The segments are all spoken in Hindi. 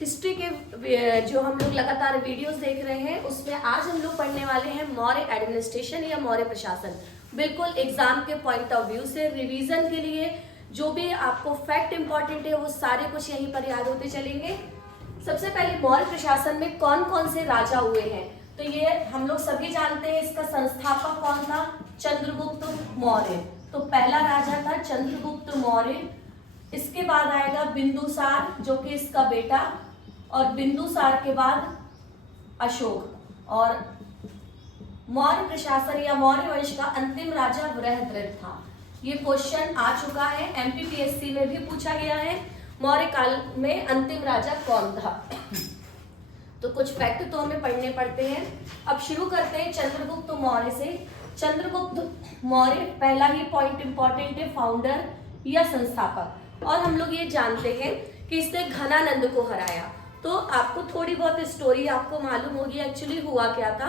हिस्ट्री के जो हम लोग लगातार वीडियोस देख रहे हैं उसमें आज हम लोग पढ़ने वाले हैं मौर्य एडमिनिस्ट्रेशन या मौर्य प्रशासन। बिल्कुल एग्जाम के पॉइंट ऑफ व्यू से रिवीजन के लिए जो भी आपको फैक्ट इंपॉर्टेंट है वो सारे कुछ यहीं पर याद होते चलेंगे। सबसे पहले मौर्य प्रशासन में कौन कौन से राजा हुए हैं, तो ये हम लोग सभी जानते हैं। इसका संस्थापक कौन था? चंद्रगुप्त मौर्य। तो पहला राजा था चंद्रगुप्त मौर्य। इसके बाद आएगा बिंदुसार जो कि इसका बेटा, और बिंदुसार के बाद अशोक। और मौर्य प्रशासन या मौर्य वंश का अंतिम राजा बृहद्रथ था। ये क्वेश्चन आ चुका है, एमपीपीएससी में भी पूछा गया है, मौर्य काल में अंतिम राजा कौन था। तो कुछ फैक्ट तो हमें पढ़ने पड़ते हैं। अब शुरू करते हैं चंद्रगुप्त मौर्य से। चंद्रगुप्त मौर्य पहला ही पॉइंट इंपॉर्टेंट है, फाउंडर या संस्थापक। और हम लोग ये जानते हैं कि इसने घनानंद को हराया। तो आपको थोड़ी बहुत स्टोरी आपको मालूम होगी एक्चुअली हुआ क्या था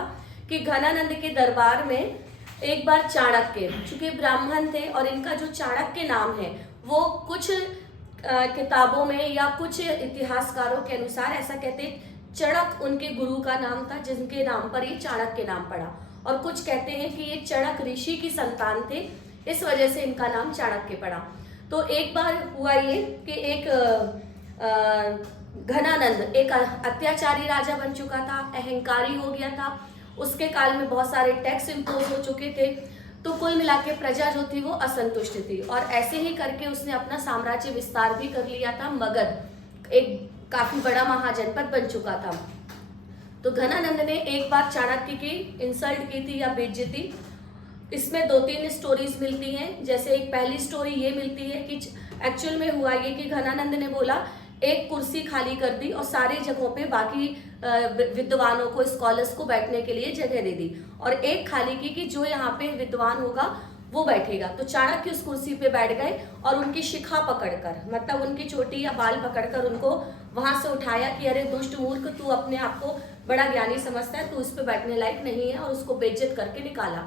कि घनानंद के दरबार में एक बार चाणक्य, चूंकि ब्राह्मण थे और इनका जो चाणक्य नाम है वो कुछ किताबों में या कुछ इतिहासकारों के अनुसार ऐसा कहते हैं चणक उनके गुरु का नाम था जिनके नाम पर ये चाणक्य नाम पड़ा। और कुछ कहते हैं कि ये चणक ऋषि की संतान थे, इस वजह से इनका नाम चाणक्य पड़ा। तो एक बार हुआ ये कि एक घनानंद एक अत्याचारी राजा बन चुका था, अहंकारी हो गया था। उसके काल में बहुत सारे टैक्स इम्पोज हो चुके थे, तो कुल मिला के प्रजा जो थी वो असंतुष्ट थी। और ऐसे ही करके उसने अपना साम्राज्य विस्तार भी कर लिया था। मगध एक काफी बड़ा महाजनपद बन चुका था। तो घनानंद ने एक बार चाणक्य की इंसल्ट की थी या बेइज्जती। इसमें दो तीन स्टोरीज मिलती हैं। जैसे एक पहली स्टोरी ये मिलती है कि एक्चुअल में हुआ ये कि घनानंद ने बोला एक कुर्सी खाली कर दी और सारी जगहों पे बाकी विद्वानों को, स्कॉलर्स को बैठने के लिए जगह दे दी, और एक खाली की कि जो यहाँ पे विद्वान होगा वो बैठेगा। तो चाणक्य उस कुर्सी पे बैठ गए और उनकी शिखा पकड़कर, मतलब उनकी चोटी या बाल पकड़कर उनको वहां से उठाया कि अरे दुष्ट मूर्ख, तू अपने आप को बड़ा ज्ञानी समझता है, तू इस पे बैठने लायक नहीं है, और उसको बेइज्जत करके निकाला।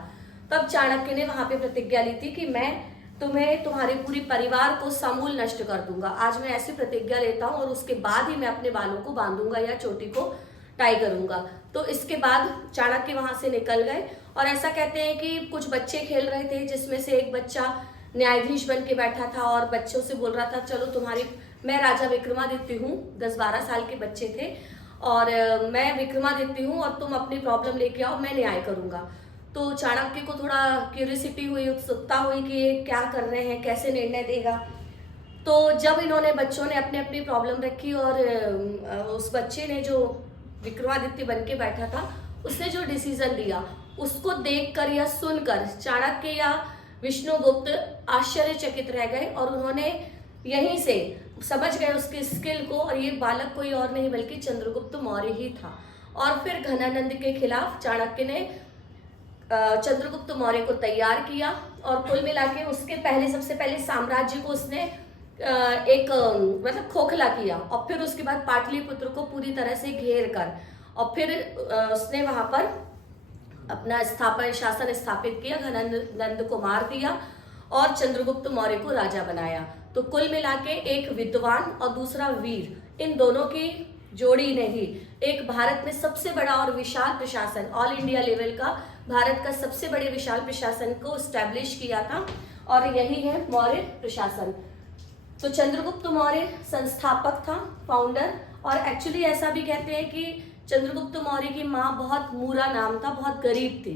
तब चाणक्य ने वहां पे प्रतिज्ञा ली थी कि मैं तुम्हें, तुम्हारे पूरी परिवार को समूल नष्ट कर दूंगा। आज मैं ऐसी प्रतिज्ञा लेता हूँ और उसके बाद ही मैं अपने बालों को बांधूंगा या चोटी को टाई करूंगा। तो इसके बाद चाणक्य वहां से निकल गए। और ऐसा कहते हैं कि कुछ बच्चे खेल रहे थे जिसमें से एक बच्चा न्यायाधीश बन के बैठा था और बच्चों से बोल रहा था चलो तुम्हारी, मैं राजा विक्रमादित्य हूँ, 10-12 साल के बच्चे थे, और मैं विक्रमादित्य हूँ और तुम अपनी प्रॉब्लम लेके आओ, मैं न्याय करूंगा। तो चाणक्य को थोड़ा क्यूरियोसिटी हुई, उत्सुकता हुई कि ये क्या कर रहे हैं, कैसे निर्णय देगा। तो जब इन्होंने, बच्चों ने अपनी अपनी प्रॉब्लम रखी और उस बच्चे ने जो विक्रमादित्य बन के बैठा था उसने जो डिसीजन दिया उसको देखकर या सुनकर चाणक्य या विष्णुगुप्त आश्चर्यचकित रह गए, और उन्होंने यहीं से समझ गए उसके स्किल को, और ये बालक कोई और नहीं बल्कि चंद्रगुप्त मौर्य ही था। और फिर घनानंद के खिलाफ चाणक्य ने चंद्रगुप्त मौर्य को तैयार किया, और कुल मिला के उसके पहले, सबसे पहले साम्राज्य को उसने एक मतलब खोखला किया, और फिर उसके बाद पाटलिपुत्र को पूरी तरह से घेर कर, और फिर उसने वहां पर अपना शासन स्थापित किया, घनानंद को मार दिया और चंद्रगुप्त मौर्य को राजा बनाया। तो कुल मिला के एक विद्वान और दूसरा वीर, इन दोनों की जोड़ी ने ही एक भारत में सबसे बड़ा और विशाल प्रशासन, ऑल इंडिया लेवल का भारत का सबसे बड़े विशाल प्रशासन को स्टैब्लिश किया था, और यही है मौर्य प्रशासन। तो चंद्रगुप्त मौर्य संस्थापक था, फाउंडर। और एक्चुअली ऐसा भी कहते हैं कि चंद्रगुप्त मौर्य की माँ बहुत मूरा नाम था, बहुत गरीब थी,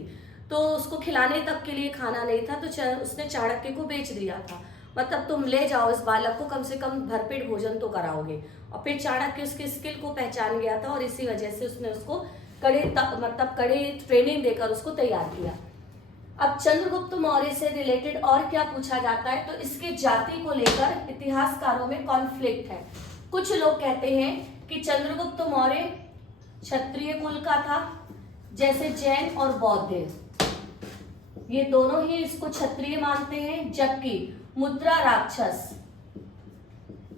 तो उसको खिलाने तक के लिए खाना नहीं था, तो उसने चाणक्य को बेच दिया था। मतलब तुम ले जाओ इस बालक को, कम से कम भरपेट भोजन तो कराओगे। और फिर चाणक्य उसके स्किल को पहचान गया था और इसी वजह से उसने उसको कड़े ट्रेनिंग देकर उसको तैयार किया। अब चंद्रगुप्त मौर्य से रिलेटेड और क्या पूछा जाता है, तो इसके जाति को लेकर इतिहासकारों में कॉन्फ्लिक्ट है। कुछ लोग कहते हैं कि चंद्रगुप्त मौर्य क्षत्रिय कुल का था, जैसे जैन और बौद्ध, ये दोनों ही इसको क्षत्रिय मानते हैं। जबकि मुद्रा राक्षस,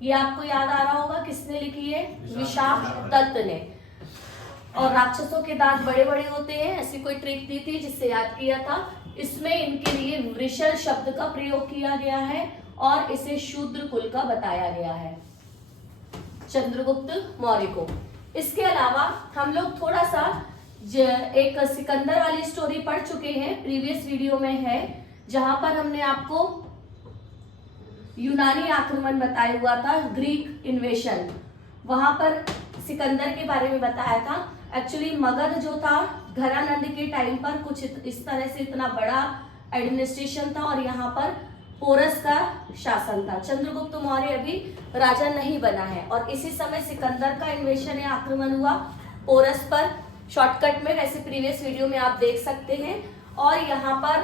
ये आपको याद आ रहा होगा किसने लिखी है? विशाख दत्त ने। और राक्षसों के दांत बड़े बड़े होते हैं, ऐसी कोई ट्रिक दी थी जिससे याद किया था। इसमें इनके लिए वृषल शब्द का प्रयोग किया गया है और इसे शूद्र कुल का बताया गया है। चंद्रगुप्त मौर्य को। इसके अलावा हम लोग थोड़ा सा एक सिकंदर वाली स्टोरी पढ़ चुके हैं, प्रीवियस वीडियो में है, जहां पर हमने आपको यूनानी आक्रमण बताया हुआ था, ग्रीक इन्वेशन, वहां पर सिकंदर के बारे में बताया था। एक्चुअली मगध जो था घरानंद के टाइम पर कुछ इस तरह से इतना बड़ा एडमिनिस्ट्रेशन था और यहाँ पर पोरस का शासन था। चंद्रगुप्त मौर्य अभी राजा नहीं बना है और इसी समय सिकंदर का इन्वेशन या आक्रमण हुआ पोरस पर। शॉर्टकट में वैसे प्रीवियस वीडियो में आप देख सकते हैं। और यहाँ पर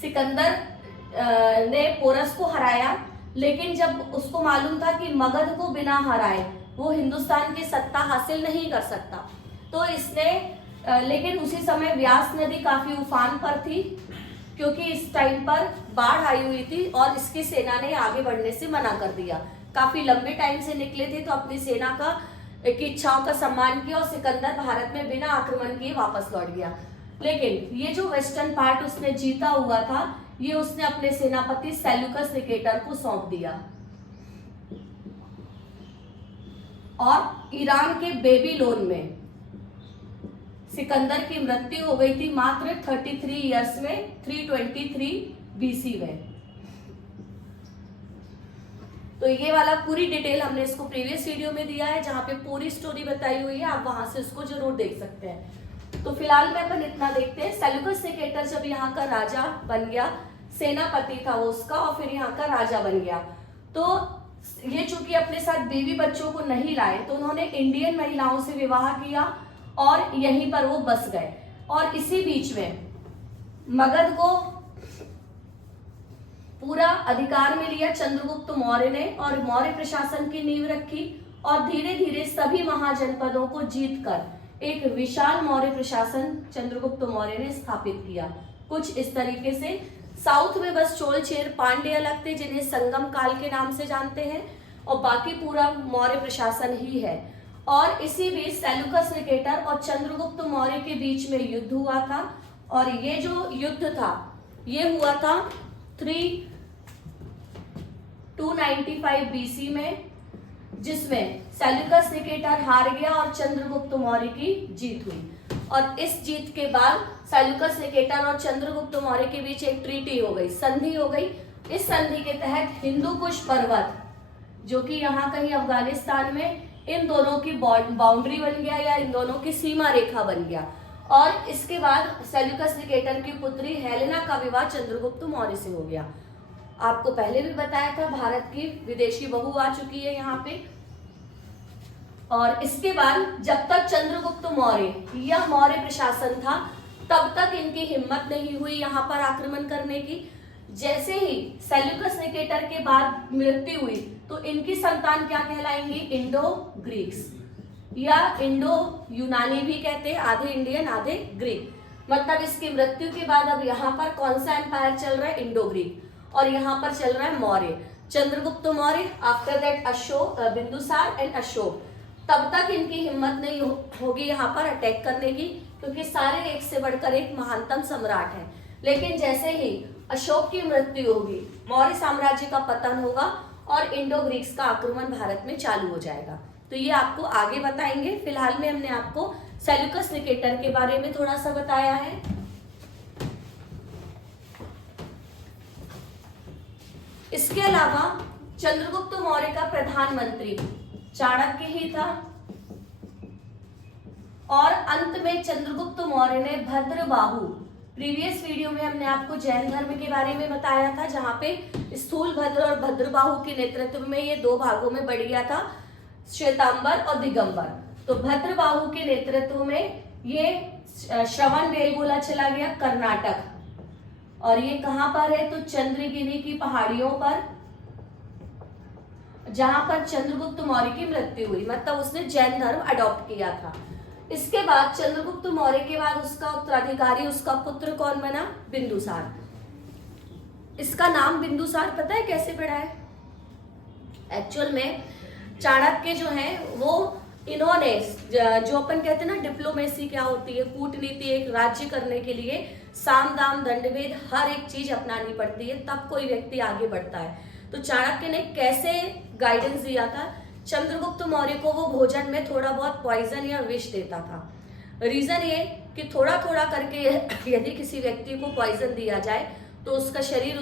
सिकंदर ने पोरस को हराया, लेकिन जब उसको मालूम था कि मगध को बिना हराए वो हिंदुस्तान की सत्ता हासिल नहीं कर सकता, तो इसने लेकिन उसी समय व्यास नदी काफी उफान पर थी, क्योंकि इस टाइम पर बाढ़ आई हुई थी और इसकी सेना ने आगे बढ़ने से मना कर दिया। काफी लंबे टाइम से निकले थे, तो अपनी सेना की इच्छाओं का सम्मान किया और सिकंदर भारत में बिना आक्रमण किए वापस लौट गया। लेकिन ये जो वेस्टर्न पार्ट उसने जीता हुआ था, ये उसने अपने सेनापति सेल्यूकस निकेटर को सौंप दिया। और ईरान के बेबीलोन में सिकंदर की मृत्यु हो गई थी मात्र 33 इयर्स में, 323 बीसी में। तो ये वाला पूरी डिटेल हमने इसको प्रीवियस वीडियो में दिया है, जहां पे पूरी स्टोरी बताई हुई है, आप वहां से उसको जरूर देख सकते हैं। तो फिलहाल में अपन इतना देखते हैं। सेल्यूकस निकेटर जब यहाँ का राजा बन गया, सेनापति था वो उसका, और फिर यहाँ का राजा बन गया, तो ये चूंकि अपने साथ बीवी बच्चों को नहीं लाए, तो उन्होंने इंडियन महिलाओं से विवाह किया और यहीं पर वो बस गए। और इसी बीच में मगध को पूरा अधिकार में लिया चंद्रगुप्त मौर्य ने और मौर्य प्रशासन की नींव रखी और धीरे धीरे सभी महाजनपदों को जीतकर एक विशाल मौर्य प्रशासन चंद्रगुप्त मौर्य ने स्थापित किया। कुछ इस तरीके से साउथ में बस चोल चेर पांड्य अलग थे, जिन्हें संगम काल के नाम से जानते हैं, और बाकी पूरा मौर्य प्रशासन ही है। और इसी बीच सेल्यूकस निकेटर और चंद्रगुप्त मौर्य के बीच में युद्ध हुआ था, और ये जो युद्ध था ये हुआ था 295 बीसी में, जिसमें सेल्यूकस निकेटर हार गया और चंद्रगुप्त मौर्य की जीत हुई। और इस जीत के बाद सेल्यूकस निकेटर और चंद्रगुप्त मौर्य के बीच एक ट्रीटी हो गई, संधि हो गई। इस संधि के तहत हिंदू कुश पर्वत, जो कि यहाँ कहीं अफगानिस्तान में, इन दोनों की बाउंड्री बन गया या इन दोनों की सीमा रेखा बन गया। और इसके बाद सेल्यूकस निकेटर की पुत्री हेलेना का विवाह चंद्रगुप्त मौर्य से हो गया। आपको पहले भी बताया था, भारत की विदेशी बहू आ चुकी है यहाँ पे। और इसके बाद जब तक चंद्रगुप्त मौर्य या मौर्य प्रशासन था, तब तक इनकी हिम्मत नहीं हुई यहाँ पर आक्रमण करने की। जैसे ही सेल्यूकस निकेटर के बाद मृत्यु हुई, तो इनकी संतान क्या कहलाएंगी? इंडो ग्रीक्स या इंडो यूनानी भी कहते हैं, आधे इंडियन आधे ग्रीक। मतलब इसकी मृत्यु के बाद अब यहाँ पर कौन सा एम्पायर चल रहा है? Indo Greek. और यहाँ पर चल रहा है Maurya, Chandragupta Maurya, after that Ashoka, Bindusara and Ashoka. तब तक इनकी हिम्मत नहीं होगी यहाँ पर अटैक करने की, क्योंकि सारे एक से बढ़कर एक महानतम सम्राट हैं। लेकिन जैसे ही अशोक की मृत्यु होगी, मौर्य साम्राज्य का पतन होगा और इंडो ग्रीक्स का आक्रमण भारत में चालू हो जाएगा। तो ये आपको आगे बताएंगे। फिलहाल में हमने आपको सेल्यूकस निकेटर के बारे में थोड़ा सा बताया है। इसके अलावा चंद्रगुप्त मौर्य का प्रधानमंत्री चाणक्य ही था। और अंत में चंद्रगुप्त मौर्य ने भद्रबाहु, प्रीवियस वीडियो में हमने आपको जैन धर्म के बारे में बताया था, जहां पे स्थूल भद्र और भद्रबाहु के नेतृत्व में ये दो भागों में बढ़ गया था, श्वेतांबर और दिगंबर। तो भद्रबाहु के नेतृत्व में ये श्रवण बेलगोला चला गया कर्नाटक, और ये कहां पर है? तो चंद्रगिरी की पहाड़ियों पर, जहां पर चंद्रगुप्त मौर्य की मृत्यु हुई, मतलब उसने जैन धर्म अडॉप्ट किया था। इसके बाद चंद्रगुप्त मौर्य के बाद उसका उत्तराधिकारी, उसका पुत्र कौन बना? बिंदुसार। इसका नाम बिंदुसार पता है कैसे पड़ा है? एक्चुअल में चाणक्य जो है वो, इन्होंने जो अपन कहते हैं ना डिप्लोमेसी क्या होती है, कूटनीति, एक राज्य करने के लिए साम दाम दंडभेद हर एक चीज अपनानी पड़ती है, तब कोई व्यक्ति आगे बढ़ता है। तो चाणक्य ने कैसे गाइडेंस दिया था। चंद्रगुप्त मौर्य को वो भोजन में थोड़ा बहुत पॉइजन या विष देता था। रीजन ये कि थोड़ा थोड़ा करके यदि किसी व्यक्ति को पॉइजन दिया जाए तो उसका शरीर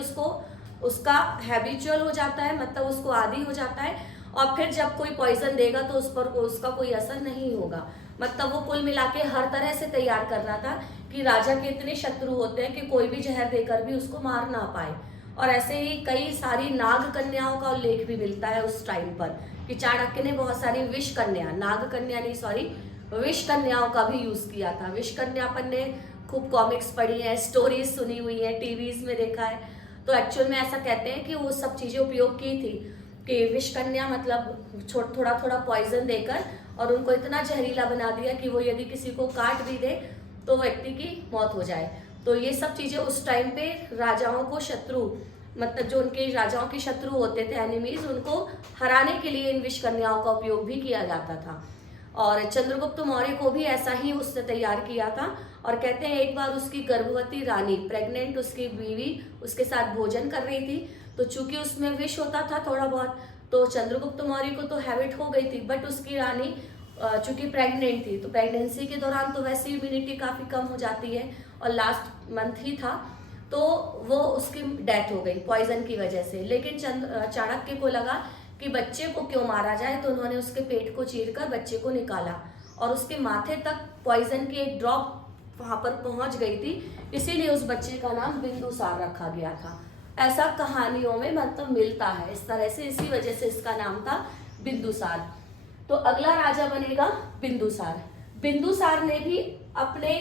उसका हैबिचुअल हो जाता है, मतलब उसको आदी हो जाता है, और फिर जब कोई पॉइजन देगा तो उस पर उसका कोई असर नहीं होगा। मतलब वो कुल मिला के हर तरह से तैयार कर रहा था कि राजा के इतने शत्रु होते हैं कि कोई भी जहर देकर भी उसको मार ना पाए। और ऐसे ही कई सारी नाग कन्याओं का उल्लेख भी मिलता है उस टाइम पर कि चाणक्य ने बहुत सारी विष कन्या, नाग कन्या नहीं सॉरी, विष कन्याओं का भी यूज किया था। विष कन्या अपन ने खूब कॉमिक्स पढ़ी है, स्टोरीज सुनी हुई है, टीवीज में देखा है। तो एक्चुअल में ऐसा कहते हैं कि वो सब चीजें उपयोग की थी कि विष कन्या मतलब थोड़ा थोड़ा पॉइजन देकर और उनको इतना जहरीला बना दिया कि वो यदि किसी को काट भी दे तो व्यक्ति की मौत हो जाए। तो ये सब चीजें उस टाइम पे राजाओं को शत्रु, मतलब जो उनके राजाओं के शत्रु होते थे, एनिमीज, उनको हराने के लिए इन विष कन्याओं का उपयोग भी किया जाता था। और चंद्रगुप्त मौर्य को भी ऐसा ही उसने तैयार किया था। और कहते हैं एक बार उसकी गर्भवती रानी, प्रेग्नेंट उसकी बीवी उसके साथ भोजन कर रही थी, तो चूंकि उसमें विष होता था थोड़ा बहुत, तो चंद्रगुप्त मौर्य को तो हैबिट हो गई थी, बट उसकी रानी चूंकि प्रेग्नेंट थी तो प्रेगनेंसी के दौरान तो वैसे इम्यूनिटी काफ़ी कम हो जाती है और लास्ट मंथ ही था, तो वो उसकी डेथ हो गई पॉइजन की वजह से। लेकिन चाणक्य को लगा कि बच्चे को क्यों मारा जाए, तो उन्होंने उसके पेट को चीरकर बच्चे को निकाला और उसके माथे तक पॉइजन की एक ड्रॉप वहां पर पहुंच गई थी, इसीलिए उस बच्चे का नाम बिंदुसार रखा गया था। ऐसा कहानियों में मतलब मिलता है इस तरह से, इसी वजह से इसका नाम था बिंदुसार। तो अगला राजा बनेगा बिंदुसार। बिंदुसार ने भी अपने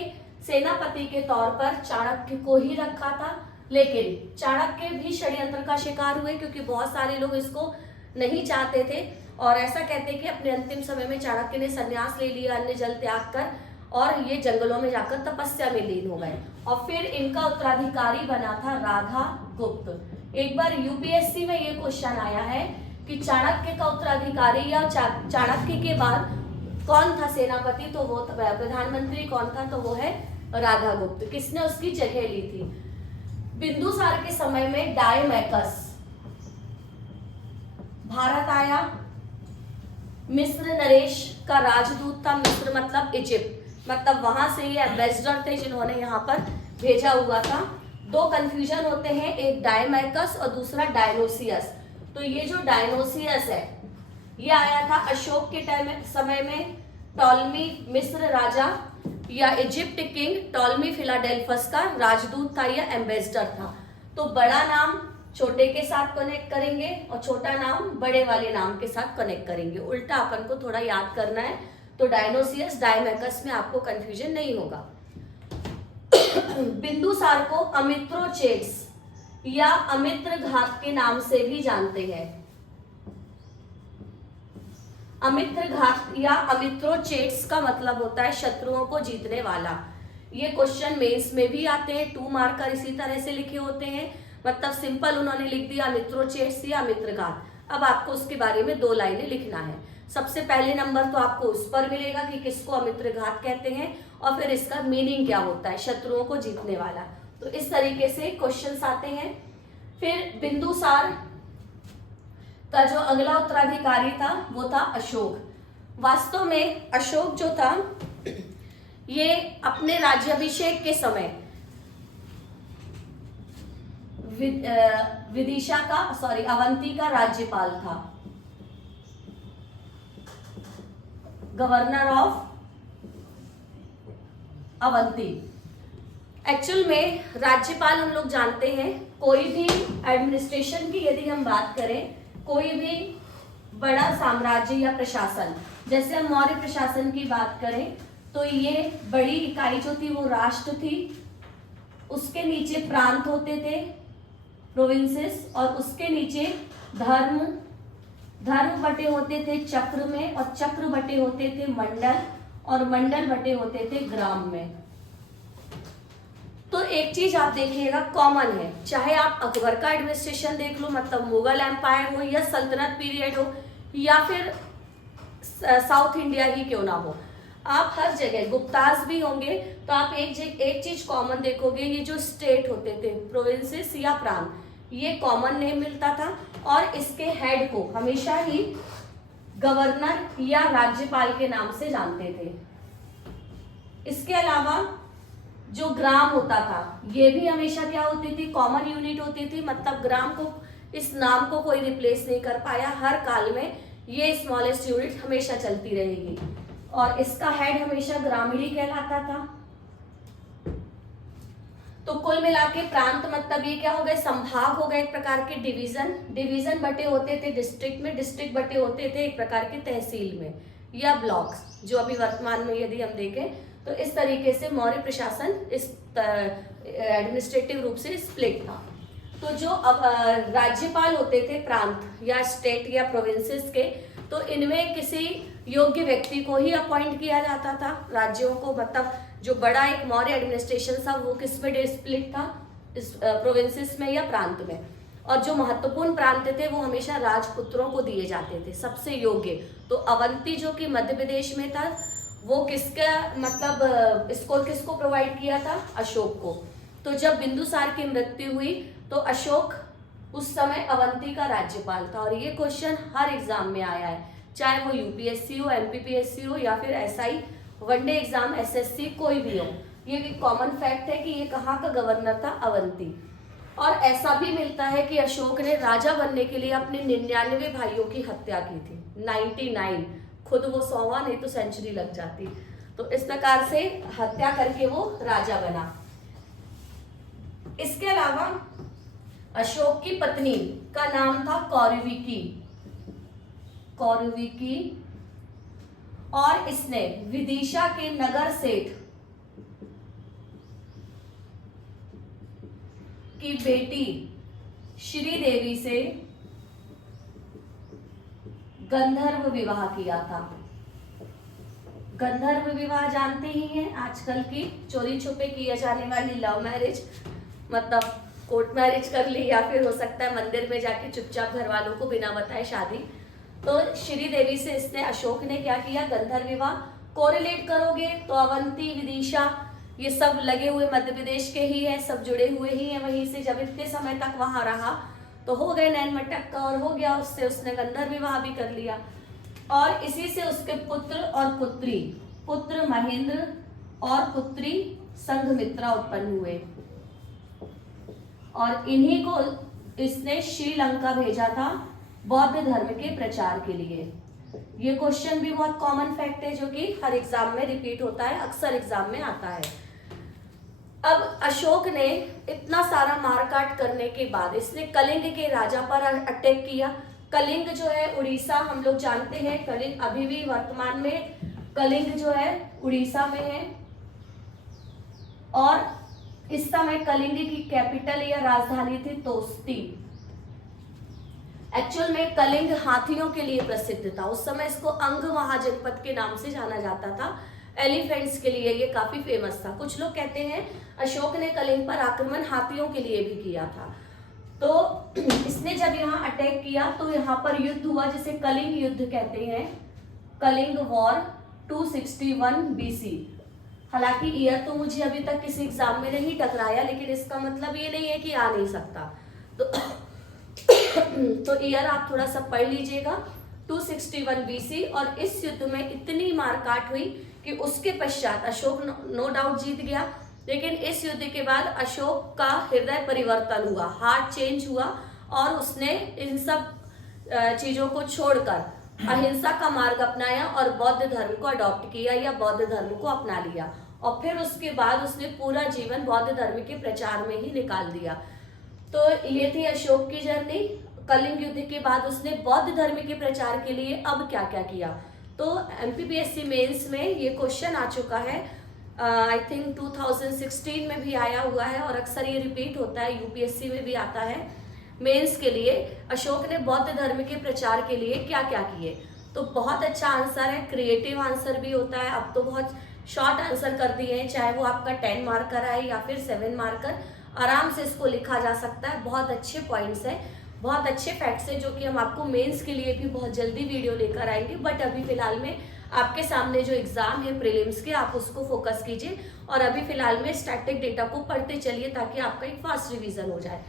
सेनापति के तौर पर चाणक्य को ही रखा था, लेकिन चाणक्य भी षड्यंत्र का शिकार हुए क्योंकि बहुत सारे लोग इसको नहीं चाहते थे और ऐसा कहते हैं कि अपने अंतिम समय में चाणक्य ने संन्यास ले लिया, अन्न जल त्याग कर, और ये जंगलों में जाकर तपस्या में लीन हो गए। और फिर इनका उत्तराधिकारी बना था राधा गुप्त। एक बार यूपीएससी में ये क्वेश्चन आया है कि चाणक्य का उत्तराधिकारी या चाणक्य के बाद कौन था सेनापति, तो वो प्रधानमंत्री कौन था, तो वो है राधा गुप्त। किसने उसकी जगह ली थी? बिंदुसार के समय में डायमैकस भारत आया, मिस्र नरेश का राजदूत था। मिस्र मतलब इजिप्ट, मतलब वहां से ये एम्बेसडर थे जिन्होंने यहाँ पर भेजा हुआ था। दो कंफ्यूजन होते हैं, एक डायमैकस और दूसरा डायनोसियस। तो ये जो डायनोसियस है ये आया था अशोक के समय में। टॉलमी मिस्र राजा या इजिप्ट किंग टॉलमी फिलाडेल्फस का राजदूत था या एम्बेसडर था। तो बड़ा नाम छोटे के साथ कनेक्ट करेंगे और छोटा नाम बड़े वाले नाम के साथ कनेक्ट करेंगे, उल्टा अपन को थोड़ा याद करना है। तो डायनोसियस डायमैकस में आपको कंफ्यूजन नहीं होगा। बिंदुसार को अमित्रोचेट्स या अमित्र घात के नाम से भी जानते हैं। अमित्र घात या अमित्रोचेट्स का मतलब होता है शत्रुओं को जीतने वाला। ये क्वेश्चन मेंस में भी आते हैं, 2 मार्कर इसी तरह से लिखे होते हैं। मतलब सिंपल उन्होंने लिख दिया अमित्रोचेट्स या अमित्रघात। अब आपको उसके बारे में 2 लाइनें लिखना है। सबसे पहले नंबर तो आपको उस पर मिलेगा कि किसको अमित्रघात कहते हैं और फिर इसका मीनिंग क्या होता है, शत्रुओं को जीतने वाला। तो इस तरीके से क्वेश्चंस आते हैं। फिर बिंदुसार का जो अगला उत्तराधिकारी था वो था अशोक। वास्तव में अशोक जो था ये अपने राज्याभिषेक के समय अवंती का राज्यपाल था, गवर्नर ऑफ अवंती। एक्चुअल में राज्यपाल हम लोग जानते हैं, कोई भी एडमिनिस्ट्रेशन की यदि हम बात करें, कोई भी बड़ा साम्राज्य या प्रशासन, जैसे हम मौर्य प्रशासन की बात करें तो ये बड़ी इकाई जो थी वो राष्ट्र थी, उसके नीचे प्रांत होते थे प्रोविंसेस, और उसके नीचे धर्म बटे होते थे चक्र में, और चक्र बटे होते थे मंडल, और मंडल बटे होते थे ग्राम में। तो एक चीज आप देखिएगा कॉमन है, चाहे आप अकबर का एडमिनिस्ट्रेशन देख लो, मतलब मुगल एम्पायर हो या सल्तनत पीरियड हो या फिर साउथ इंडिया ही क्यों ना हो, आप हर जगह गुप्ताज भी होंगे तो आप एक चीज कॉमन देखोगे, ये जो स्टेट होते थे प्रोविंसेस या प्रांत, ये कॉमन नेम मिलता था और इसके हेड को हमेशा ही गवर्नर या राज्यपाल के नाम से जानते थे। इसके अलावा जो ग्राम होता था ये भी हमेशा क्या होती थी, कॉमन यूनिट होती थी। मतलब ग्राम को, इस नाम को कोई रिप्लेस नहीं कर पाया, हर काल में ये स्मॉलेस्ट यूनिट हमेशा चलती रहेगी और इसका हेड हमेशा ग्रामीणी कहलाता था। तो कुल मिला के प्रांत मतलब ये क्या हो गए, संभाग हो गए, एक प्रकार के डिवीजन। डिवीजन बटे होते थे डिस्ट्रिक्ट में, डिस्ट्रिक्ट बटे होते थे एक प्रकार के तहसील में या ब्लॉक्स, जो अभी वर्तमान में यदि हम देखें तो इस तरीके से मौर्य प्रशासन इस एडमिनिस्ट्रेटिव रूप से स्प्लिट था। तो जो राज्यपाल होते थे प्रांत या स्टेट या प्रोविंसेस के, तो इनमें किसी योग्य व्यक्ति को ही अपॉइंट किया जाता था राज्यों को। मतलब जो बड़ा एक मौर्य एडमिनिस्ट्रेशन था वो किस में स्प्लिट था, इस प्रोविंसेस में या प्रांत में। और जो महत्वपूर्ण प्रांत थे वो हमेशा राजपुत्रों को दिए जाते थे, सबसे योग्य। तो अवंती जो कि मध्य प्रदेश में था वो किसका मतलब इसको किसको प्रोवाइड किया था, अशोक को। तो जब बिंदुसार की मृत्यु हुई तो अशोक उस समय अवंती का राज्यपाल था। और ये क्वेश्चन हर एग्जाम में आया है, चाहे वो यूपीएससी हो, एमपीपीएससी हो या फिर एसआई वनडे एग्जाम, एसएससी, कोई भी हो। ये एक कॉमन फैक्ट है कि ये कहाँ का गवर्नर था, अवंती। और ऐसा भी मिलता है कि अशोक ने राजा बनने के लिए अपने 99 भाइयों की हत्या की थी, 99। खुद वो 100वां, नहीं तो सेंचुरी लग जाती। तो इस प्रकार से हत्या करके वो राजा बना। इसके अलावा अशोक की पत्नी का नाम था कौरविकी, कौरविकी, और इसने विदिशा के नगर सेठ की बेटी श्रीदेवी से गंधर्व विवाह किया था। गंधर्व विवाह जानते ही हैं, आजकल की चोरी छुपे किए जाने वाली लव मैरिज, मतलब कोर्ट मैरिज कर ली या फिर हो सकता है मंदिर में जाके चुपचाप घर वालों को बिना बताए शादी। तो श्रीदेवी से इसने, अशोक ने क्या किया, गंधर्व विवाह। कोरिलेट करोगे तो अवंती, विदिशा, ये सब लगे हुए मध्य प्रदेश के ही है, सब जुड़े हुए ही हैं वहीं से। जब इतने समय तक वहां रहा तो हो गए नैन मटक्का और हो गया उससे, उसने गंधर्व विवाह भी कर लिया। और इसी से उसके पुत्र और पुत्री, पुत्र महेंद्र और पुत्री संघमित्रा उत्पन्न हुए। और इन्हीं को इसने श्रीलंका भेजा था बौद्ध धर्म के प्रचार के लिए। ये क्वेश्चन भी बहुत कॉमन फैक्ट है जो कि हर एग्जाम में रिपीट होता है, अक्सर एग्जाम में आता है। अब अशोक ने इतना सारा मारकाट करने के बाद इसने कलिंग के राजा पर अटैक किया। कलिंग जो है उड़ीसा, हम लोग जानते हैं, कलिंग अभी भी वर्तमान में कलिंग जो है उड़ीसा में है। और इस समय कलिंग की कैपिटल या राजधानी थी तोस्ती। एक्चुअल में कलिंग हाथियों के लिए प्रसिद्ध था, उस समय इसको अंग महाजनपद के नाम से जाना जाता था। एलिफेंट्स के लिए ये काफी फेमस था। कुछ लोग कहते हैं अशोक ने कलिंग पर आक्रमण हाथियों के लिए भी किया था। तो इसने जब यहाँ अटैक किया तो यहाँ पर युद्ध हुआ जिसे कलिंग युद्ध कहते हैं, कलिंग वॉर 261 बीसी। हालांकि ईयर तो मुझे अभी तक किसी एग्जाम में नहीं टकराया, लेकिन इसका मतलब ये नहीं है कि आ नहीं सकता। तो ईयर आप थोड़ा सा पढ़ लीजिएगा, 261 बीसी। और इस युद्ध में इतनी मारकाट हुई कि उसके पश्चात अशोक नो डाउट जीत गया, लेकिन इस युद्ध के बाद अशोक का हृदय परिवर्तन हुआ, हार्ट चेंज हुआ और उसने इन सब चीजों को छोड़कर अहिंसा का मार्ग अपनाया और बौद्ध धर्म को अडॉप्ट किया या बौद्ध धर्म को अपना लिया। और फिर उसके बाद उसने पूरा जीवन बौद्ध धर्म के प्रचार में ही निकाल दिया। तो ये थी अशोक की जर्नी। कलिंग युद्ध के बाद उसने बौद्ध धर्म के प्रचार के लिए अब क्या क्या किया। तो एमपीपीएससी मेंस में ये क्वेश्चन आ चुका है, आई थिंक 2016 में भी आया हुआ है और अक्सर ये रिपीट होता है, यूपीएससी में भी आता है मेंस के लिए। अशोक ने बौद्ध धर्म के प्रचार के लिए क्या क्या किए। तो बहुत अच्छा आंसर है, क्रिएटिव आंसर भी होता है। अब तो बहुत शॉर्ट आंसर कर दिए हैं, चाहे वो आपका 10 मार्कर आए या फिर 7 मार्कर, आराम से इसको लिखा जा सकता है। बहुत अच्छे पॉइंट्स हैं, बहुत अच्छे फैक्ट्स हैं जो कि हम आपको मेंस के लिए भी बहुत जल्दी वीडियो लेकर आएंगे। बट अभी फिलहाल में आपके सामने जो एग्जाम है प्रीलिम्स के, आप उसको फोकस कीजिए और अभी फिलहाल में स्टैटिक डेटा को पढ़ते चलिए ताकि आपका एक फास्ट रिवीजन हो जाए।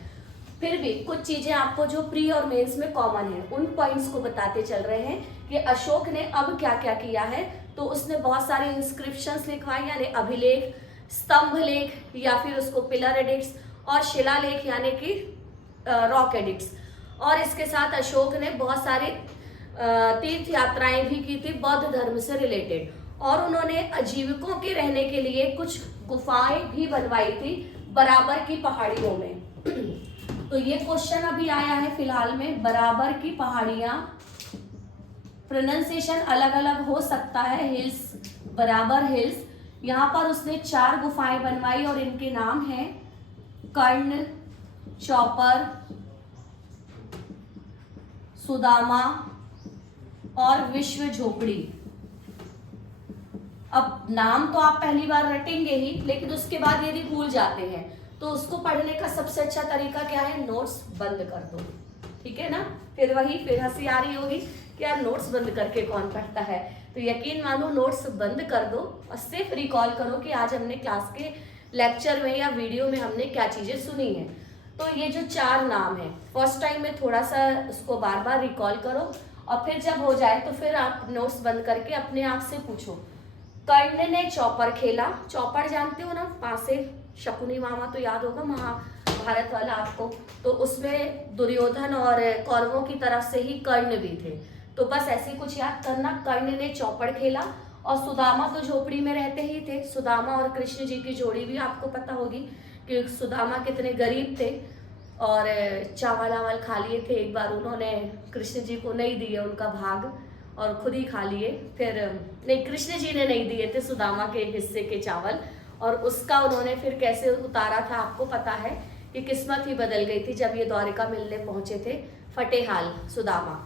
फिर भी कुछ चीजें आपको जो प्री और मेंस में कॉमन है उन पॉइंट्स को बताते चल रहे हैं कि अशोक ने अब क्या क्या किया है। तो उसने बहुत सारे इंस्क्रिप्शंस लिखवाए यानी अभिलेख, स्तंभ लेख या फिर उसको पिलर एडिक्ट्स, और शिलालेख यानी कि रॉक एडिक्ट्स। और इसके साथ अशोक ने बहुत सारे तीर्थ यात्राएं भी की थी बौद्ध धर्म से रिलेटेड, और उन्होंने आजीविकों के रहने के लिए कुछ गुफाएं भी बनवाई थी बराबर की पहाड़ियों में। तो ये क्वेश्चन अभी आया है फिलहाल में, बराबर की पहाड़ियां, प्रोनाउंसिएशन अलग अलग हो सकता है, हिल्स, बराबर हिल्स। यहाँ पर उसने 4 गुफाएं बनवाई और इनके नाम हैं कर्ण, चौपर, सुदामा और विश्व झोपड़ी। अब नाम तो आप पहली बार रटेंगे ही, लेकिन उसके बाद यदि भूल जाते हैं तो उसको पढ़ने का सबसे अच्छा तरीका क्या है, नोट्स बंद कर दो, ठीक है ना। फिर हंसी आ रही होगी कि यार नोट्स बंद करके कौन पढ़ता है, तो यकीन मानो नोट्स बंद कर दो और सिर्फ रिकॉल करो कि आज हमने क्लास के लेक्चर में या वीडियो में हमने क्या चीजें सुनी हैं। तो ये जो 4 नाम है, फर्स्ट टाइम में थोड़ा सा उसको बार बार रिकॉल करो और फिर जब हो जाए तो फिर आप नोट्स बंद करके अपने आप से पूछो। कर्ण ने चौपर खेला, चौपर जानते हो ना, वहां से शकुनी मामा तो याद होगा महाभारत वाला आपको, तो उसमें दुर्योधन और कौरवों की तरफ से ही कर्ण भी थे। तो बस ऐसे कुछ याद करना, कर्ण ने चौपड़ खेला। और सुदामा तो झोपड़ी में रहते ही थे, सुदामा और कृष्ण जी की जोड़ी भी आपको पता होगी कि सुदामा कितने गरीब थे और चावल वावल खा लिए थे। एक बार उन्होंने कृष्ण जी को नहीं दिए उनका भाग और खुद ही खा लिए, फिर नहीं, कृष्ण जी ने नहीं दिए थे सुदामा के हिस्से के चावल, और उसका उन्होंने फिर कैसे उतारा था आपको पता है कि किस्मत ही बदल गई थी जब ये द्वारिका मिलने पहुंचे थे फटेहाल सुदामा।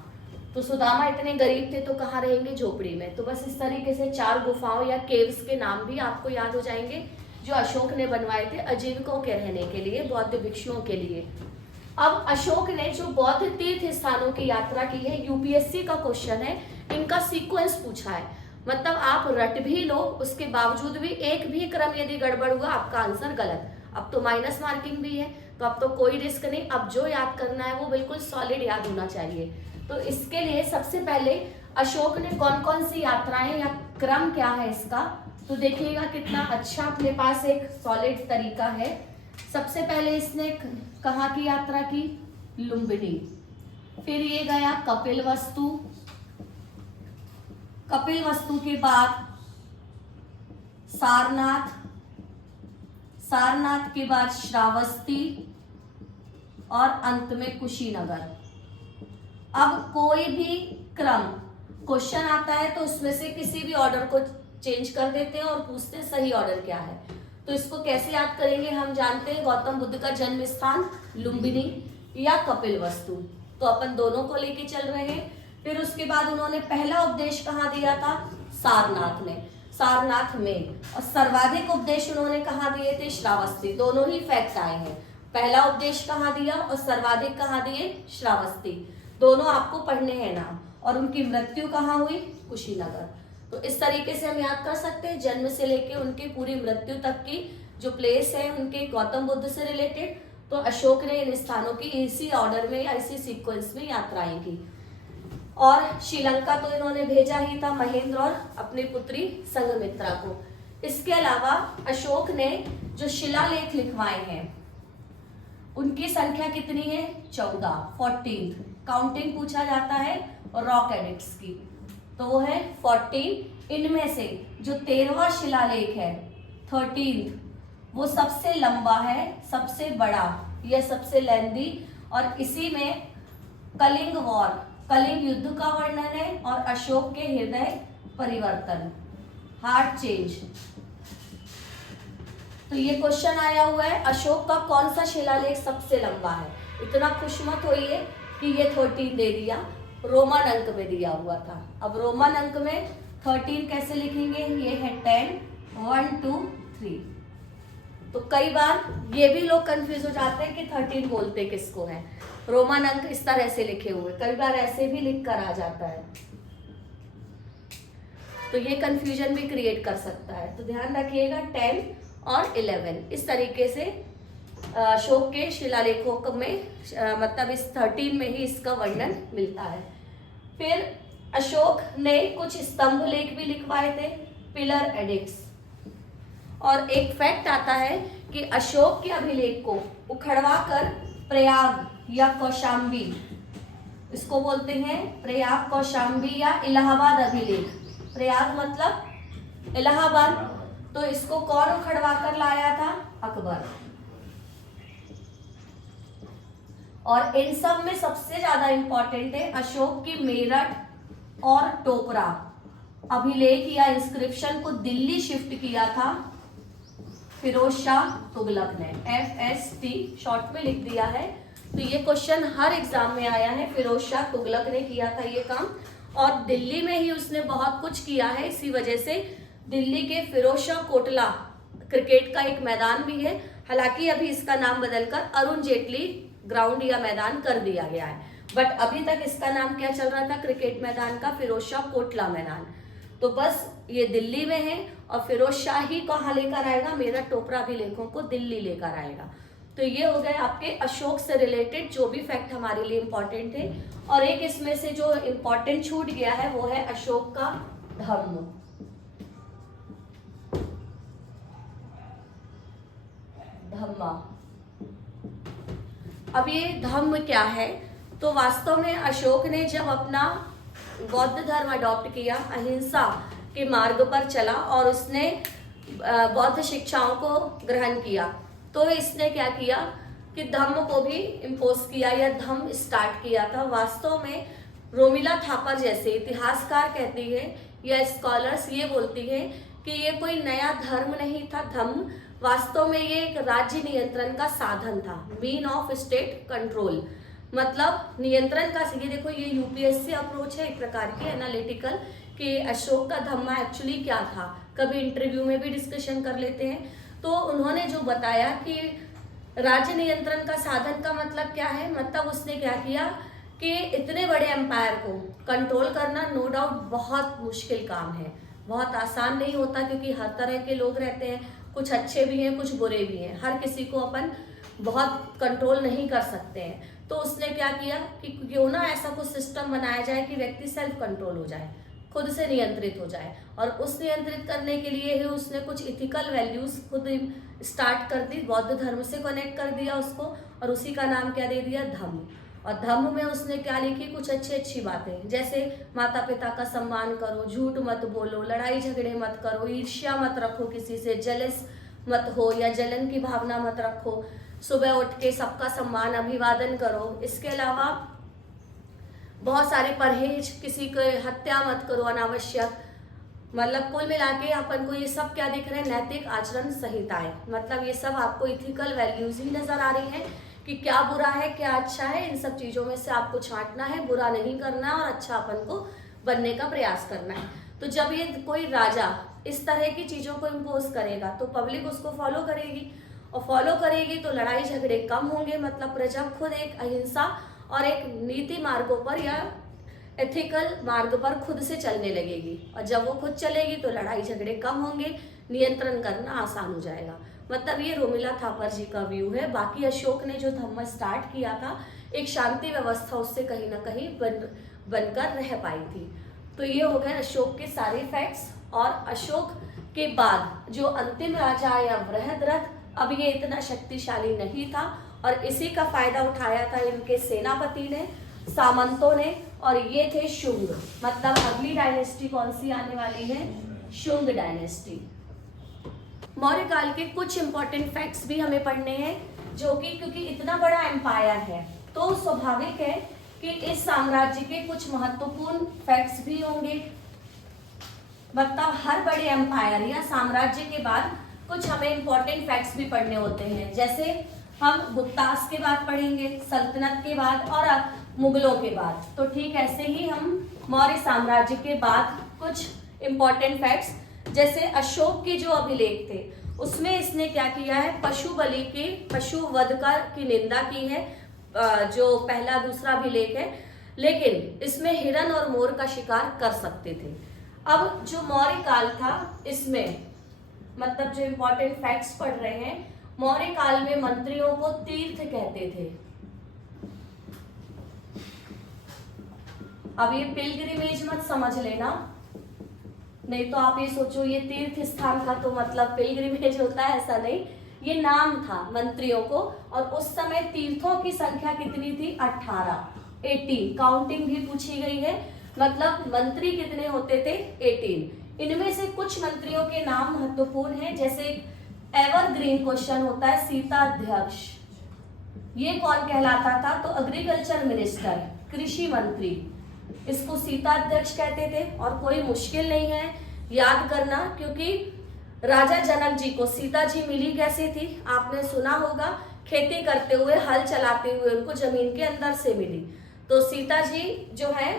तो सुदामा इतने गरीब थे तो कहाँ रहेंगे, झोपड़ी में। तो बस इस तरीके से 4 गुफाओं या केव्स के नाम भी आपको याद हो जाएंगे जो अशोक ने बनवाए थे आजीविकों के रहने के लिए, बौद्ध भिक्षुओं के लिए। अब अशोक ने जो बौद्ध तीर्थ स्थानों की यात्रा की है, यूपीएससी का क्वेश्चन है, इनका सीक्वेंस पूछा है, मतलब आप रट भी लो उसके बावजूद भी एक भी क्रम यदि गड़बड़ हुआ आपका आंसर गलत। अब तो माइनस मार्किंग भी है, तो अब तो कोई रिस्क नहीं, अब जो याद करना है वो बिल्कुल सॉलिड याद होना चाहिए। तो इसके लिए सबसे पहले अशोक ने कौन कौन सी यात्राएं या क्रम क्या है इसका, तो देखिएगा कितना अच्छा अपने पास एक सॉलिड तरीका है। सबसे पहले इसने कहाँ की यात्रा की, लुम्बिनी, फिर ये गया कपिलवस्तु, कपिलवस्तु के बाद सारनाथ, सारनाथ के बाद श्रावस्ती और अंत में कुशीनगर। अब कोई भी क्रम क्वेश्चन आता है तो उसमें से किसी भी ऑर्डर को चेंज कर देते हैं और पूछते हैं सही ऑर्डर क्या है। तो इसको कैसे याद करेंगे, हम जानते हैं गौतम बुद्ध का जन्म स्थान लुम्बिनी या कपिलवस्तु, तो अपन दोनों को लेके चल रहे हैं। फिर उसके बाद उन्होंने पहला उपदेश कहाँ दिया था, सारनाथ में, सारनाथ में, और सर्वाधिक उपदेश उन्होंने कहाँ दिए थे, श्रावस्ती। दोनों ही फैक्ट आए हैं, पहला उपदेश कहाँ दिया और सर्वाधिक कहाँ दिए, श्रावस्ती, दोनों आपको पढ़ने हैं नाम। और उनकी मृत्यु कहाँ हुई, कुशीनगर। तो इस तरीके से हम याद कर सकते हैं जन्म से लेके उनकी पूरी मृत्यु तक की जो प्लेस है उनके गौतम बुद्ध से रिलेटेड। तो अशोक ने इन स्थानों की इसी ऑर्डर में या इसी सीक्वेंस में यात्राएं की। और श्रीलंका तो इन्होंने भेजा ही था महेंद्र और अपनी पुत्री संघमित्रा को। इसके अलावा अशोक ने जो शिलालेख लिखवाए हैं उनकी संख्या कितनी है, 14 काउंटिंग पूछा जाता है और रॉक एडिक्ट्स की, तो वो है 14। इनमें से जो 13वां शिलालेख है 13 वो सबसे लंबा है, सबसे बड़ा, यह सबसे लेंदी, और इसी में कलिंग वॉर, कलिंग युद्ध का वर्णन है और अशोक के हृदय परिवर्तन, हार्ट चेंज। तो ये क्वेश्चन आया हुआ है अशोक का कौन सा शिलालेख सबसे लंबा है। इतना खुश मत होइए कि ये 13 दे दिया, रोमन अंक में दिया हुआ था। अब रोमन अंक में 13 कैसे लिखेंगे, ये है 10, 1 2 3। तो कई बार ये भी लोग कंफ्यूज हो जाते हैं कि 13 बोलते किसको है, रोमन अंक इस तरह से लिखे हुए, कई बार ऐसे भी लिख कर आ जाता है, तो ये कंफ्यूजन भी क्रिएट कर सकता है। तो ध्यान रखिएगा 10 और 11 इस तरीके से अशोक के शिलालेखों में मतलब इस 13 में ही इसका वर्णन मिलता है। फिर अशोक ने कुछ स्तंभ लेख भी लिखवाए थे, पिलर एडिक्ट्स। और एक फैक्ट आता है कि अशोक के अभिलेख को उखड़वा कर प्रयाग या कौशाम्बी, इसको बोलते हैं प्रयाग कौशाम्बी या इलाहाबाद अभिलेख। प्रयाग मतलब इलाहाबाद, तो इसको कौन उखड़वा कर लाया था? अकबर। और इन सब में सबसे ज्यादा इंपॉर्टेंट है अशोक की मेरठ और टोकरा अभिलेख या इंस्क्रिप्शन को दिल्ली शिफ्ट किया था फिरोज शाह तुगलक ने। FST शॉर्ट में लिख दिया है। तो ये क्वेश्चन हर एग्जाम में आया है, फिरोज शाह तुगलक ने किया था ये काम, और दिल्ली में ही उसने बहुत कुछ किया है। इसी वजह से दिल्ली के फिरोज शाह कोटला क्रिकेट का एक मैदान भी है, हालांकि अभी इसका नाम बदलकर अरुण जेटली ग्राउंड या मैदान कर दिया गया है, बट अभी तक इसका नाम क्या चल रहा था क्रिकेट मैदान का? फिरोज शाह कोटला मैदान। तो बस ये दिल्ली में है, और फिरोज शाह ही कहाँ लेकर आएगा? मेरठ टोकरा अभिलेखों को दिल्ली लेकर आएगा। तो ये हो गए आपके अशोक से रिलेटेड जो भी फैक्ट हमारे लिए इंपॉर्टेंट थे। और एक इसमें से जो इंपॉर्टेंट छूट गया है वो है अशोक का धम्म। धम्मा। अब ये धम्म क्या है? तो वास्तव में अशोक ने जब अपना बौद्ध धर्म अडॉप्ट किया, अहिंसा के मार्ग पर चला और उसने बौद्ध शिक्षाओं को ग्रहण किया, तो इसने क्या किया कि धम्म को भी इम्पोज किया या धम्म स्टार्ट किया था। वास्तव में रोमिला थापर जैसे इतिहासकार कहती है या स्कॉलर्स ये बोलती है कि ये कोई नया धर्म नहीं था धम्म, वास्तव में ये एक राज्य नियंत्रण का साधन था, मीन ऑफ स्टेट कंट्रोल, मतलब नियंत्रण का। ये देखो ये यूपीएससी अप्रोच है एक प्रकार की एनालिटिकल, कि अशोक का धम्मा एक्चुअली क्या था, कभी इंटरव्यू में भी डिस्कशन कर लेते हैं। तो उन्होंने जो बताया कि राज्य नियंत्रण का साधन का मतलब क्या है, मतलब उसने क्या किया कि इतने बड़े एम्पायर को कंट्रोल करना नो डाउट बहुत मुश्किल काम है, बहुत आसान नहीं होता, क्योंकि हर तरह के लोग रहते हैं, कुछ अच्छे भी हैं कुछ बुरे भी हैं, हर किसी को अपन बहुत कंट्रोल नहीं कर सकते हैं। तो उसने क्या किया कि क्यों ना ऐसा कुछ सिस्टम बनाया जाए कि व्यक्ति सेल्फ कंट्रोल हो जाए, खुद से नियंत्रित हो जाए, और उस नियंत्रित करने के लिए ही उसने कुछ इथिकल वैल्यूज खुद स्टार्ट कर दी, बौद्ध धर्म से कनेक्ट कर दिया उसको, और उसी का नाम क्या दे दिया? धम्म। और धम्म में उसने क्या लिखी? कुछ अच्छी बातें, जैसे माता पिता का सम्मान करो, झूठ मत बोलो, लड़ाई झगड़े मत करो, ईर्ष्या मत रखो, किसी से जलस मत हो या जलन की भावना मत रखो, सुबह उठ के सबका सम्मान अभिवादन करो। इसके अलावा बहुत सारे परहेज, किसी को हत्या मत करो अनावश्यक, मतलब कुल मिला के अपन को ये सब क्या दिख रहे हैं? नैतिक आचरण संहिताएं, मतलब ये सब आपको इथिकल वैल्यूज ही नजर आ रही हैं कि क्या बुरा है क्या अच्छा है, इन सब चीजों में से आपको छांटना है, बुरा नहीं करना और अच्छा अपन को बनने का प्रयास करना है। तो जब ये कोई राजा इस तरह की चीजों को इम्पोज करेगा तो पब्लिक उसको फॉलो करेगी, और फॉलो करेगी तो लड़ाई झगड़े कम होंगे, मतलब प्रजा खुद एक अहिंसा और एक नीति मार्गों पर या एथिकल मार्ग पर खुद से चलने लगेगी, और जब वो खुद चलेगी तो लड़ाई झगड़े कम होंगे, नियंत्रण करना आसान हो जाएगा। मतलब ये रोमिला थापर जी का व्यू है। बाकी अशोक ने जो धम्म स्टार्ट किया था, एक शांति व्यवस्था उससे कहीं ना कहीं बनकर रह पाई थी। तो ये हो गए अशोक के सारे फैक्ट्स। और अशोक के बाद जो अंतिम राजा आया बृहद्रथ, अब ये इतना शक्तिशाली नहीं था, और इसी का फायदा उठाया था इनके सेनापति ने, सामंतों ने, और ये थे शुंग। मतलब अगली डायनेस्टी कौन सी आने वाली है? शुंग डायनेस्टी। मौर्य काल के कुछ इंपॉर्टेंट फैक्ट्स भी हमें पढ़ने हैं, जो कि क्योंकि इतना बड़ा एम्पायर है तो स्वाभाविक है कि इस साम्राज्य के कुछ महत्वपूर्ण फैक्ट्स भी होंगे। मतलब हर बड़े एम्पायर या साम्राज्य के बाद कुछ हमें इंपॉर्टेंट फैक्ट्स भी पढ़ने होते हैं, जैसे हम गुप्तास के बाद पढ़ेंगे, सल्तनत के बाद और मुगलों के बाद। तो ठीक ऐसे ही हम मौर्य साम्राज्य के बाद कुछ इंपॉर्टेंट फैक्ट्स, जैसे अशोक के जो अभिलेख थे उसमें इसने क्या किया है? पशु बलि की, पशु वध की निंदा की है, जो पहला दूसरा अभिलेख है, लेकिन इसमें हिरण और मोर का शिकार कर सकते थे। अब जो मौर्य काल था इसमें मतलब जो इंपॉर्टेंट फैक्ट्स पढ़ रहे हैं, मौर्य काल में मंत्रियों को तीर्थ कहते थे। अब ये पिलग्रिमेज मत समझ लेना, नहीं तो आप ये सोचो ये तीर्थ स्थान का तो मतलब पिलग्रिमेज होता है, ऐसा नहीं। ये नाम था मंत्रियों को, और उस समय तीर्थों की संख्या कितनी थी? 18 काउंटिंग भी पूछी गई है, मतलब मंत्री कितने होते थे? 18। इनमें से कुछ मंत्रियों के नाम महत्वपूर्ण हैं, जैसे एवरग्रीन क्वेश्चन होता है सीता अध्यक्ष, ये कौन कहलाता था? तो एग्रीकल्चर मिनिस्टर, कृषि मंत्री, इसको सीता अध्यक्ष कहते थे। और कोई मुश्किल नहीं है याद करना, क्योंकि राजा जनक जी को सीता जी मिली कैसे थी? आपने सुना होगा, खेती करते हुए, हल चलाते हुए उनको जमीन के अंदर से मिली। तो सीता जी जो है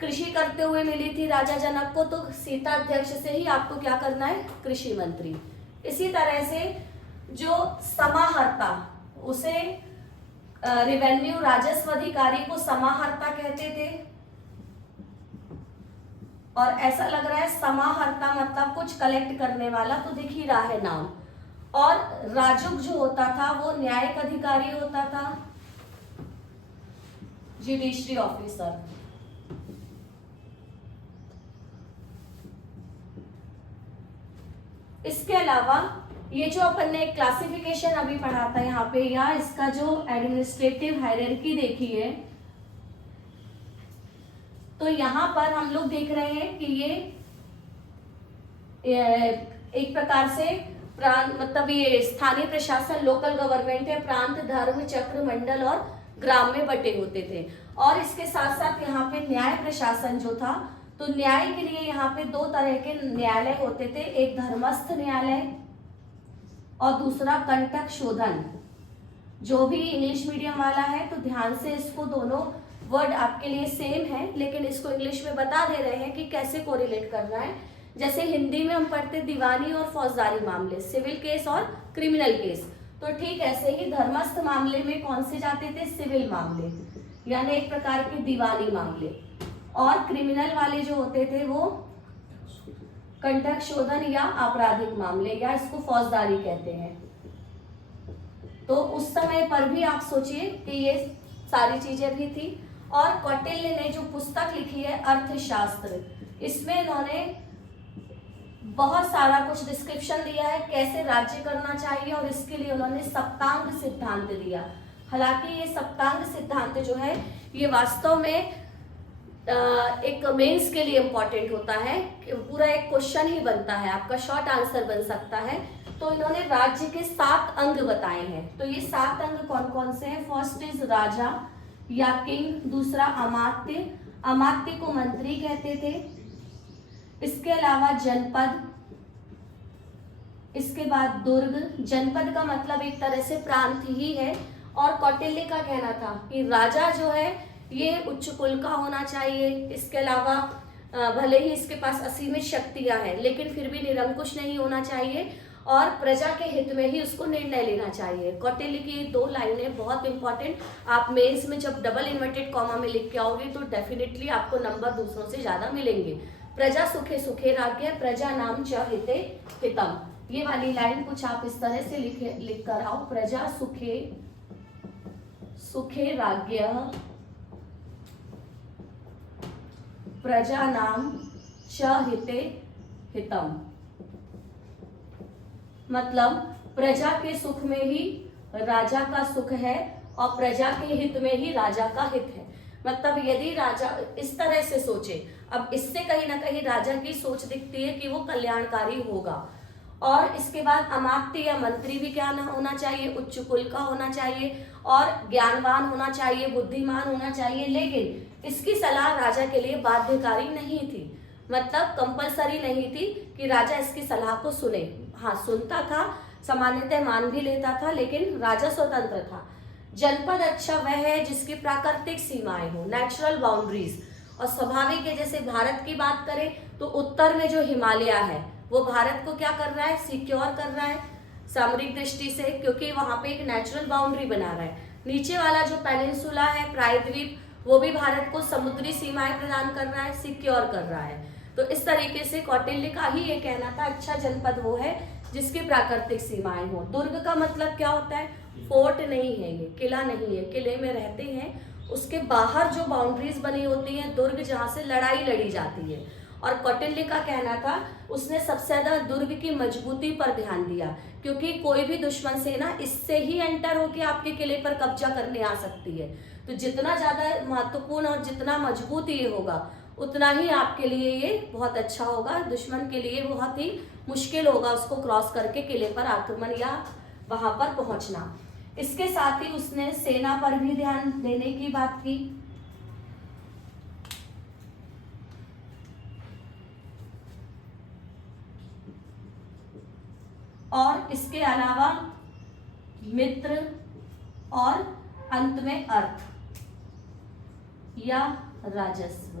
कृषि करते हुए मिली थी राजा जनक को, तो सीता अध्यक्ष से ही आपको क्या करना है? कृषि मंत्री। इसी तरह से जो समाहर्ता, उसे रेवेन्यू राजस्व अधिकारी को समाहर्ता कहते थे। और ऐसा लग रहा है समाहर्ता मतलब कुछ कलेक्ट करने वाला, तो दिख ही रहा है नाम। और राजुक जो होता था वो न्यायिक अधिकारी होता था, जुडिशरी ऑफिसर। इसके अलावा ये जो अपन ने क्लासिफिकेशन अभी पढ़ा था यहाँ पे, या इसका जो एडमिनिस्ट्रेटिव हायरार्की देखी है, तो यहाँ पर हम लोग देख रहे हैं कि ये एक प्रकार से प्रांत, मतलब ये स्थानीय प्रशासन, लोकल गवर्नमेंट है, प्रांत, धर्म, चक्र, मंडल और ग्राम में बटे होते थे। और इसके साथ साथ यहाँ पे न्याय प्रशासन जो था, तो न्याय के लिए यहाँ पे दो तरह के न्यायालय होते थे, एक धर्मस्थ न्यायालय और दूसरा कंटक शोधन। जो भी इंग्लिश मीडियम वाला है तो ध्यान से इसको, दोनों वर्ड आपके लिए सेम है, लेकिन इसको इंग्लिश में बता दे रहे हैं कि कैसे कोरिलेट करना है। जैसे हिंदी में हम पढ़ते दीवानी और फौजदारी मामले, सिविल केस और क्रिमिनल केस, तो ठीक ऐसे ही धर्मस्थ मामले में कौन से जाते थे? सिविल मामले, यानी एक प्रकार के दीवानी मामले। और क्रिमिनल वाले जो होते थे वो कंटक शोधन या आपराधिक मामले, या इसको फौजदारी कहते हैं। तो उस समय पर भी आप सोचिए कि ये सारी चीजें भी थी। और कौटिल्य ने जो पुस्तक लिखी है अर्थशास्त्र, इसमें इन्होंने बहुत सारा कुछ डिस्क्रिप्शन दिया है कैसे राज्य करना चाहिए, और इसके लिए उन्होंने सप्तांग सिद्धांत दिया। हालांकि ये सप्तांग सिद्धांत जो है ये वास्तव में एक मेंस के लिए इम्पोर्टेंट होता है, पूरा एक क्वेश्चन ही बनता है, आपका शॉर्ट आंसर बन सकता है। तो इन्होंने राज्य के 7 अंग बताए हैं। तो ये 7 अंग कौन कौन से हैं? फर्स्ट इज राजा या किंग, दूसरा अमात्य, अमात्य को मंत्री कहते थे। इसके अलावा जनपद, इसके बाद दुर्ग, जनपद का मतलब एक तरह से प्रांत ही है। और कौटिल्य का कहना था कि राजा जो है ये उच्च कुल का होना चाहिए, इसके अलावा भले ही इसके पास असीमित शक्तियां हैं लेकिन फिर भी निरंकुश नहीं होना चाहिए, और प्रजा के हित में ही उसको निर्णय लेना चाहिए। कौटिल्य की 2 लाइनें बहुत इंपॉर्टेंट, आप मेंस में जब डबल इन्वर्टेड कॉमा में लिख के आओगे तो डेफिनेटली आपको नंबर दूसरों से ज्यादा मिलेंगे। प्रजा सुखे सुखे राज्ञ, प्रजा नाम च हिते हितम। ये वाली लाइन कुछ आप इस तरह से लिख कर आओ, प्रजा सुखे सुखे राज्ञ, प्रजा नाम च हिते हितम। मतलब प्रजा के सुख में ही राजा का सुख है और प्रजा के हित में ही राजा का हित है। मतलब यदि राजा इस तरह से सोचे, अब इससे कहीं ना कहीं राजा की सोच दिखती है कि वो कल्याणकारी होगा। और इसके बाद अमात्य या मंत्री भी क्या होना चाहिए? उच्च कुल का होना चाहिए और ज्ञानवान होना चाहिए, बुद्धिमान होना चाहिए। लेकिन इसकी सलाह राजा के लिए बाध्यकारी नहीं थी, मतलब कंपलसरी नहीं थी कि राजा इसकी सलाह को सुने। हाँ, सुनता था, सामान्यतः मान भी लेता था, लेकिन राजा स्वतंत्र था। जनपद अच्छा वह है जिसकी प्राकृतिक सीमाएं हो, नेचुरल बाउंड्रीज। और स्वाभाविक है, जैसे भारत की बात करें तो उत्तर में जो हिमालय है वो भारत को क्या कर रहा है? सिक्योर कर रहा है सामरिक दृष्टि से, क्योंकि वहां पे एक नेचुरल बाउंड्री बना रहा है। नीचे वाला जो पेनिनसुला है, प्रायद्वीप, वो भी भारत को समुद्री सीमाएं प्रदान कर रहा है, सिक्योर कर रहा है। तो इस तरीके से कौटिल्य का ही ये कहना था, अच्छा जनपद वो है जिसकी प्राकृतिक सीमाएं हो। दुर्ग का मतलब क्या होता है? फोर्ट नहीं है, ये किला नहीं है, किले में रहते हैं, उसके बाहर जो बाउंड्रीज बनी होती हैं, दुर्ग जहाँ से लड़ाई लड़ी जाती है। और कौटिल्य का कहना था, उसने सबसे ज्यादा दुर्ग की मजबूती पर ध्यान दिया, क्योंकि कोई भी दुश्मन सेना इससे ही एंटर होके आपके किले पर कब्जा करने आ सकती है। तो जितना ज्यादा महत्वपूर्ण और जितना मजबूत ये होगा, उतना ही आपके लिए ये बहुत अच्छा होगा। दुश्मन के लिए बहुत ही मुश्किल होगा उसको क्रॉस करके किले पर आक्रमण या वहां पर पहुंचना। इसके साथ ही उसने सेना पर भी ध्यान देने की बात की। और इसके अलावा मित्र और अंत में अर्थ या राजस्व,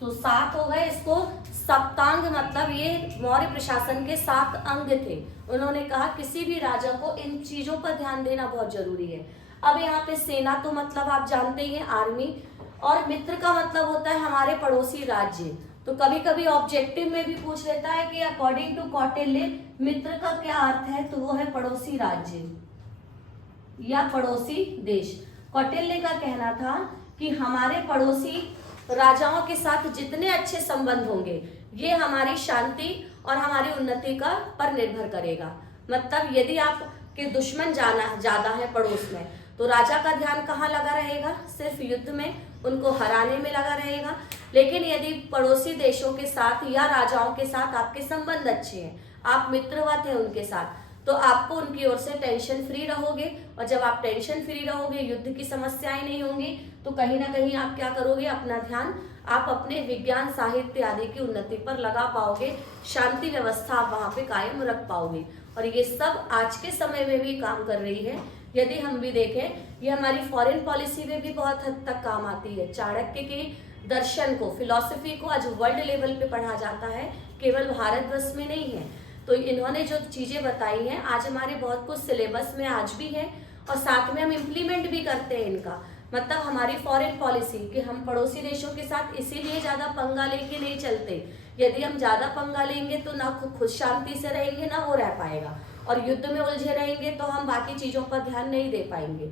तो 7 हो गए। इसको सप्तांग, मतलब ये मौर्य प्रशासन के 7 अंग थे। उन्होंने कहा किसी भी राजा को इन चीजों पर ध्यान देना बहुत जरूरी है। अब यहाँ पे सेना तो मतलब आप जानते ही हैं, आर्मी, और मित्र का मतलब होता है हमारे पड़ोसी राज्य। तो कभी कभी ऑब्जेक्टिव में भी पूछ लेता है कि अकॉर्डिंग टू कौटिल्य मित्र का क्या अर्थ है, तो वो है पड़ोसी राज्य या पड़ोसी देश। कौटिल्य का कहना था कि हमारे पड़ोसी राजाओं के साथ जितने अच्छे संबंध होंगे, ये हमारी शांति और हमारी उन्नति का पर निर्भर करेगा। मतलब यदि आपके दुश्मन ज्यादा है पड़ोस में, तो राजा का ध्यान कहाँ लगा रहेगा? सिर्फ युद्ध में, उनको हराने में लगा रहेगा। लेकिन यदि पड़ोसी देशों के साथ या राजाओं के साथ आपके संबंध अच्छे हैं, आप मित्रवत हैं उनके साथ, तो आपको उनकी ओर से टेंशन फ्री रहोगे। और जब आप टेंशन फ्री रहोगे, युद्ध की समस्याएं नहीं होंगी, तो कहीं ना कहीं आप क्या करोगे? अपना ध्यान आप अपने विज्ञान, साहित्य आदि की उन्नति पर लगा पाओगे, शांति व्यवस्था आप वहां पे कायम रख पाओगे। और ये सब आज के समय में भी काम कर रही है। यदि हम भी देखें, ये हमारी फॉरेन पॉलिसी में भी बहुत हद तक काम आती है। चाणक्य के दर्शन को, फिलॉसफी को आज वर्ल्ड लेवल पे पढ़ा जाता है, केवल भारतवर्ष में नहीं है। तो इन्होंने जो चीजें बताई हैं, आज हमारे बहुत कुछ सिलेबस में आज भी है, और साथ में हम इम्प्लीमेंट भी करते हैं इनका। मतलब हमारी फॉरेन पॉलिसी कि हम पड़ोसी देशों के साथ इसीलिए ज्यादा पंगा लेके नहीं चलते। यदि हम ज्यादा पंगा लेंगे तो ना खुद शांति से रहेंगे, ना वो रह पाएगा, और युद्ध में उलझे रहेंगे तो हम बाकी चीजों पर ध्यान नहीं दे पाएंगे।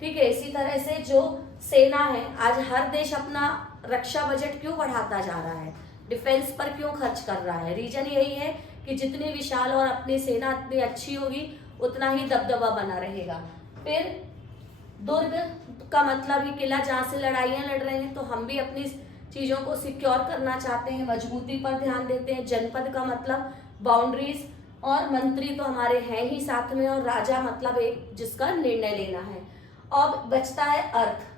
ठीक है। इसी तरह से जो सेना है, आज हर देश अपना रक्षा बजट क्यों बढ़ाता जा रहा है, डिफेंस पर क्यों खर्च कर रहा है? रीजन यही है कि जितनी विशाल और अपनी सेना इतनी अच्छी होगी, उतना ही दबदबा बना रहेगा। फिर दुर्ग का मतलब ही किला, जहाँ से लड़ाइयाँ लड़ रहे हैं, तो हम भी अपनी चीज़ों को सिक्योर करना चाहते हैं, मजबूती पर ध्यान देते हैं। जनपद का मतलब बाउंड्रीज, और मंत्री तो हमारे हैं ही साथ में, और राजा मतलब एक जिसका निर्णय लेना है। अब बचता है अर्थ।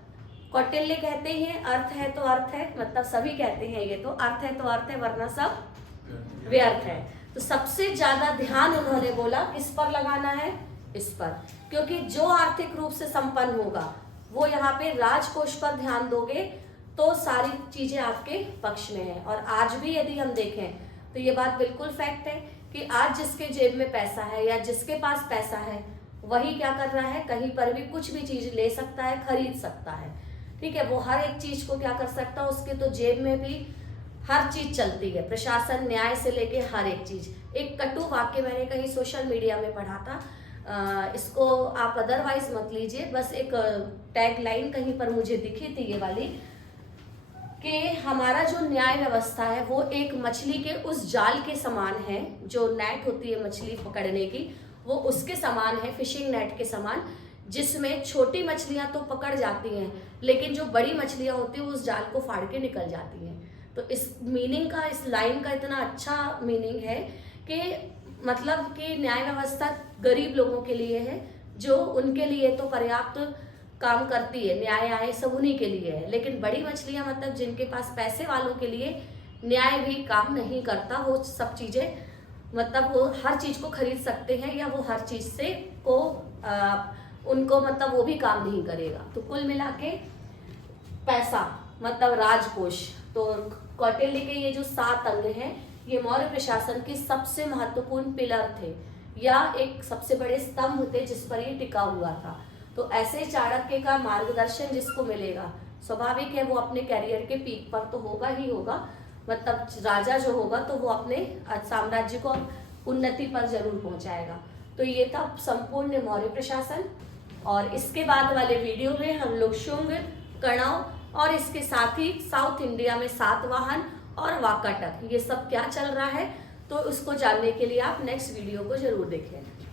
कौटिल्य कहते हैं अर्थ है तो अर्थ है, मतलब सभी कहते हैं ये तो अर्थ है तो अर्थ है, वरना सब व्यर्थ है। तो सबसे ज्यादा ध्यान उन्होंने बोला किस पर लगाना है? इस पर, क्योंकि जो आर्थिक रूप से संपन्न होगा वो यहाँ पे राजकोष पर ध्यान दोगे तो सारी चीजें आपके पक्ष में है। और आज भी यदि हम देखें तो ये बात बिल्कुल फैक्ट है कि आज जिसके जेब में पैसा है या जिसके पास पैसा है, वही क्या कर रहा है? कहीं पर भी कुछ भी चीज ले सकता है, खरीद सकता है। ठीक है। वो हर एक चीज को क्या कर सकता है? उसके तो जेब में भी हर चीज चलती है, प्रशासन, न्याय से लेके हर एक चीज। एक कटु वाक्य मैंने कहीं सोशल मीडिया में पढ़ा था, इसको आप अदरवाइज मत लीजिए, बस एक टैग लाइन कहीं पर मुझे दिखी थी ये वाली, कि हमारा जो न्याय व्यवस्था है वो एक मछली के उस जाल के समान है, जो नेट होती है मछली पकड़ने की, वो उसके समान है, फिशिंग नेट के समान, जिसमें छोटी मछलियां तो पकड़ जाती हैं, लेकिन जो बड़ी मछलियां होती हैं उस जाल को फाड़ के निकल जाती हैं। तो इस मीनिंग का, इस लाइन का इतना अच्छा मीनिंग है कि मतलब कि न्याय व्यवस्था गरीब लोगों के लिए है, जो उनके लिए तो पर्याप्त काम करती है, न्याय आए सब उन्हीं के लिए है। लेकिन बड़ी मछलियां, मतलब जिनके पास पैसे वालों के लिए न्याय भी काम नहीं करता। वो सब चीजें, मतलब वो हर चीज को खरीद सकते हैं, या वो हर चीज से को उनको मतलब वो भी काम नहीं करेगा। तो कुल मिला के पैसा मतलब राजकोष। तो कौटिल्य के ये जो 7 अंग हैं, ये मौर्य प्रशासन के सबसे महत्वपूर्ण पिलर थे, या एक सबसे बड़े स्तंभ थे जिस पर ये टिका हुआ था। तो ऐसे चाणक्य का मार्गदर्शन जिसको मिलेगा, स्वाभाविक है वो अपने कैरियर के पीक पर तो होगा ही होगा। मतलब राजा जो होगा तो वो अपने साम्राज्य को उन्नति पर जरूर पहुंचाएगा। तो ये था संपूर्ण मौर्य प्रशासन। और इसके बाद वाले वीडियो में हम लोग शुंग, कणव और इसके साथ ही साउथ इंडिया में सातवाहन और वाकाटक ये सब क्या चल रहा है, तो उसको जानने के लिए आप नेक्स्ट वीडियो को जरूर देखें।